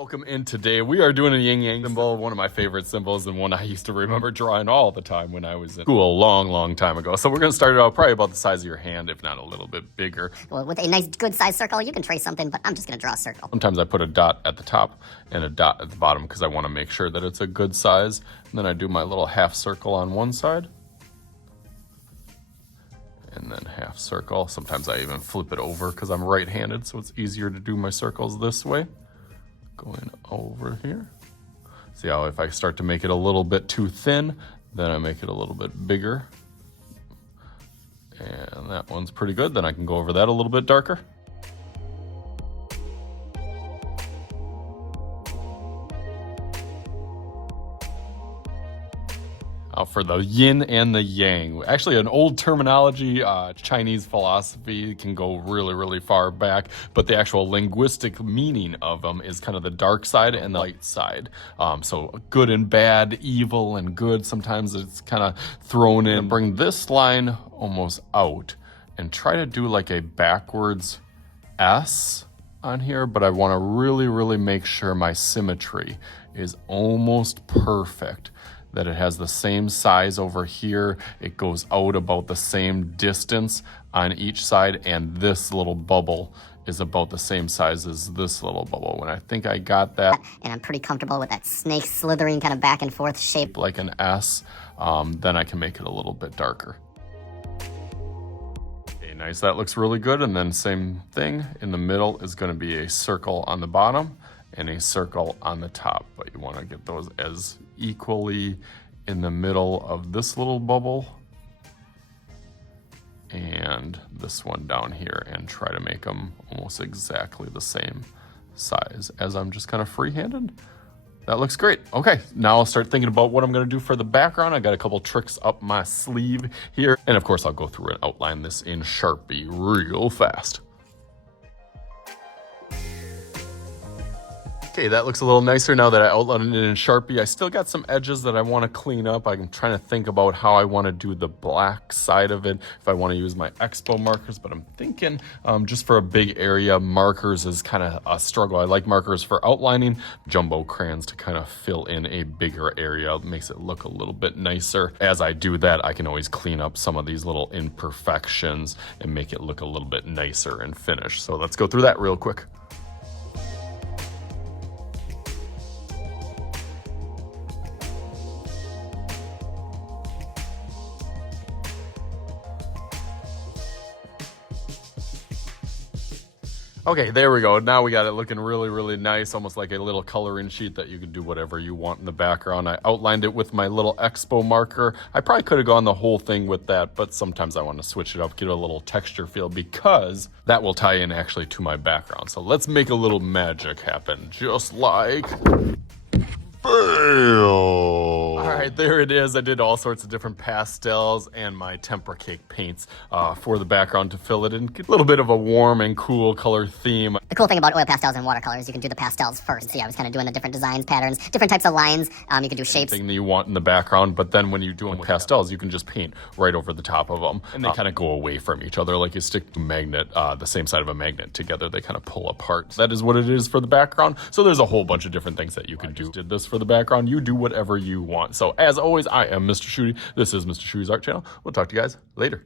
Welcome in today. We are doing a yin yang symbol, one of my favorite symbols and one I used to remember drawing all the time when I was in school a long time ago. So we're going to start it out probably about the size of your hand, if not a little bit bigger. Well, with a nice good size circle, you can trace something, but I'm just going to draw a circle. Sometimes I put a dot at the top and a dot at the bottom because I want to make sure that it's a good size. And then I do my little half circle on one side. And then half circle. Sometimes I even flip it over because I'm right-handed, so it's easier to do my circles this way. Going over here. See how if I start to make it a little bit too thin, then I make it a little bit bigger. And that one's pretty good. Then I can go over that a little bit darker. For the yin and the yang. Actually, an old terminology, Chinese philosophy can go really far back, but the actual linguistic meaning of them is kind of the dark side and the light side. So good and bad, evil and good, sometimes it's kind of thrown in. Bring this line almost out and try to do like a backwards S on here, but I want to really make sure my symmetry is almost perfect. That it has the same size over here. It goes out about the same distance on each side, and this little bubble is about the same size as this little bubble. When I think I got that, and I'm pretty comfortable with that snake slithering kind of back and forth shape like an S, then I can make it a little bit darker. Okay, nice, that looks really good. And then same thing, in the middle is gonna be a circle on the bottom and a circle on the top, but you want to get those as equally in the middle of this little bubble and this one down here, and try to make them almost exactly the same size as I'm just kind of free-handed. That looks great. Okay, now I'll start thinking about what I'm going to do for the background. I got a couple tricks up my sleeve here, and of course I'll go through and outline this in Sharpie real fast. Okay, that looks a little nicer now that I outlined it in Sharpie. I still got some edges that I want to clean up. I'm trying to think about how I want to do the black side of it, if I want to use my Expo markers, but I'm thinking just for a big area, markers is kind of a struggle. I like markers for outlining, jumbo crayons to kind of fill in a bigger area. It makes it look a little bit nicer. As I do that, I can always clean up some of these little imperfections and make it look a little bit nicer and finished. So let's go through that real quick. Okay, there we go. Now we got it looking really nice, almost like a little coloring sheet that you can do whatever you want in the background. I outlined it with my little Expo marker. I probably could have gone the whole thing with that, but sometimes I want to switch it up, get a little texture feel, because that will tie in actually to my background. So let's make a little magic happen, just like... All right, there it is. I did all sorts of different pastels and my tempera cake paints for the background to fill it in. Get a little bit of a warm and cool color theme. The cool thing about oil pastels and watercolors, you can do the pastels first. See, I was kind of doing the different designs, patterns, different types of lines. You can do shapes. Anything that you want in the background, but then when you do them with pastels, you can just paint right over the top of them. And they kind of go away from each other, like you stick a magnet, the same side of a magnet together, they kind of pull apart. That is what it is for the background. So there's a whole bunch of different things that you can do. Did this for the background, you do whatever you want. So as always, I am Mr. Shooty. This is Mr. Shooty's Art Channel. We'll talk to you guys later.